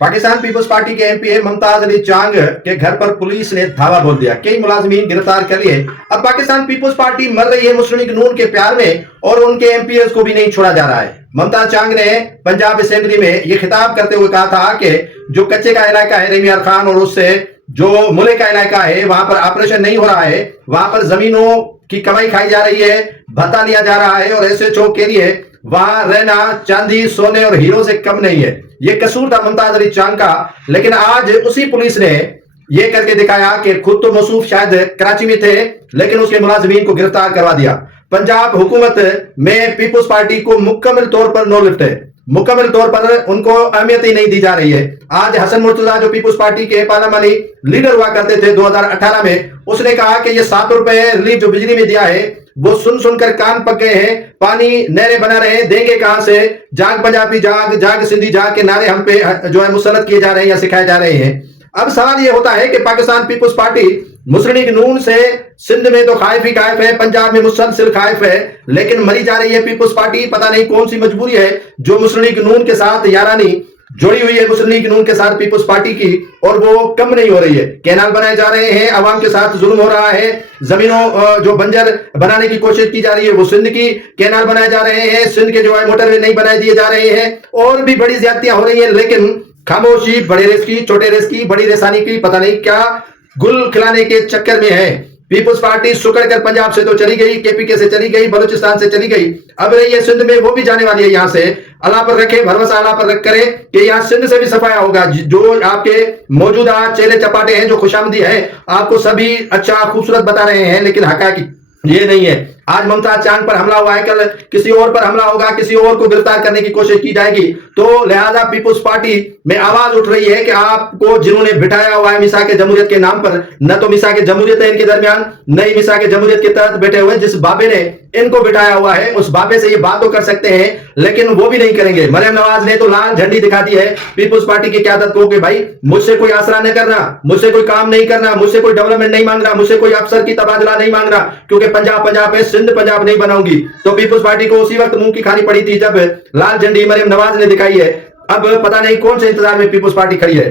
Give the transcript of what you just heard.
Pakistan peoples party के MP Mumtaz Ali चांग के घर पर पुलिस ने धावा बोल दिया, कई मुलाजिमीन गिरफ्तार कर लिए। अब पाकिस्तान पीपल्स पार्टी मर रही है मुस्लिम लीग नून के प्यार में और उनके एमपीएस को भी नहीं छोड़ा जा रहा है। मुमताज चांग ने पंजाब असेंबली में यह खिताब करते हुए कहा था कि जो कच्चे का इलाका है रेमियार खान और उससे जो मुले का इलाका है वहां पर ऑपरेशन नहीं हो रहा है, वहां पर जमीनों की कमाई खाई जा रही है, भत्ता लिया जा रहा है और ऐसे चौक के लिए वहां रहना चांदी सोने और हीरो से कम नहीं है। ये कसूर था मुमताज अली चांग का। लेकिन आज उसी पुलिस ने यह करके दिखाया कि खुद तो मौसूफ शायद कराची में थे लेकिन उसके मुलाजिमीन को गिरफ्तार करवा दिया। पंजाब हुकूमत में पीपल्स पार्टी को मुकम्मल तौर पर नो लिफ्ट है, मुकम्मल तौर पर उनको अहमियत ही नहीं दी जा रही है। आज हसन मुर्तजा जो पीपल्स पार्टी के पार्लियामानी लीडर हुआ करते थे 2018 में, उसने कहा कि ये 7 रुपए रिलीफ जो बिजली में दिया है वो सुन सुनकर कान पक गए हैं, पानी नहरें बना रहे हैं, देंगे कहां से? जाग पंजाबी जाग, जाग सिंधी जाग के नारे हम पे जो है मुसल्लत किए जा रहे हैं या सिखाए जा रहे हैं। अब सवाल ये होता है कि पाकिस्तान पीपल्स पार्टी मुस्लिम लीग नून से सिंध में तो खाइफ ही खाइफ है, पंजाब में मुसलसल खाइफ है, लेकिन मरी जा रही है पीपल्स पार्टी। पता नहीं कौन सी मजबूरी है जो मुस्लिम लीग नून के साथ यारानी जुड़ी हुई है मुस्लिम लीग नून के साथ पीपल्स पार्टी की, और वो कम नहीं हो रही है। कैनाल बनाए जा रहे हैं, अवाम के साथ जुल्म हो रहा है, जमीनों जो बंजर बनाने की कोशिश की जा रही है वो सिंध की कैनाल बनाए जा रहे हैं, सिंध के जो है मोटरवे नहीं बनाए दिए जा रहे हैं, और भी बड़ी ज्यादतियां हो रही है। लेकिन खामोशी बड़े रेस की, छोटे रेस की, बड़ी रेसानी की, पता नहीं क्या गुल खिलाने के चक्कर में है। पीपल्स पार्टी सुकड़ कर पंजाब से तो चली गई, केपीके से चली गई, बलूचिस्तान से चली गई, अब रही है सिंध में, वो भी जाने वाली है यहां से। अल्लाह पर रखे भरोसा, अल्लाह पर रख करे कि यहाँ सिंध से भी सफाया होगा। जो आपके मौजूदा चेले चपाटे हैं, जो खुशामदी है, आपको सभी अच्छा खूबसूरत बता रहे हैं, लेकिन हकाकी ये नहीं है। आज मुमताज चांद पर हमला हुआ है, कल किसी और पर हमला होगा, किसी और को गिरफ्तार करने की कोशिश की जाएगी। तो लिहाजा पीपल्स पार्टी में आवाज उठ रही है कि आपको जिन्होंने बिठाया हुआ है मिसाक जमहूरियत के नाम पर, न तो मिसाक जमहूरियत है इनके दरमियान, न ही मिसाक जमहूरियत के तहत बैठे हुए जिस बाबे ने इनको बिठाया हुआ है, उस बाबे से ये बात तो कर सकते हैं लेकिन वो भी नहीं करेंगे। मरियम नवाज ने तो लाल झंडी दिखा दी है पीपल्स पार्टी की क्यादत को कि भाई मुझसे कोई आसरा नहीं करना, मुझसे कोई काम नहीं करना, मुझसे कोई डेवलपमेंट नहीं मांग रहा, मुझसे कोई अफसर की तबादला नहीं मांग रहा, क्योंकि पंजाब पंजाब है, सिंध पंजाब नहीं बनाऊंगी। तो पीपल्स पार्टी को उसी वक्त मुंह की खानी पड़ी थी जब लाल झंडी मरियम नवाज ने दिखाई है। अब पता नहीं कौन से इंतजार में पीपल्स पार्टी खड़ी है।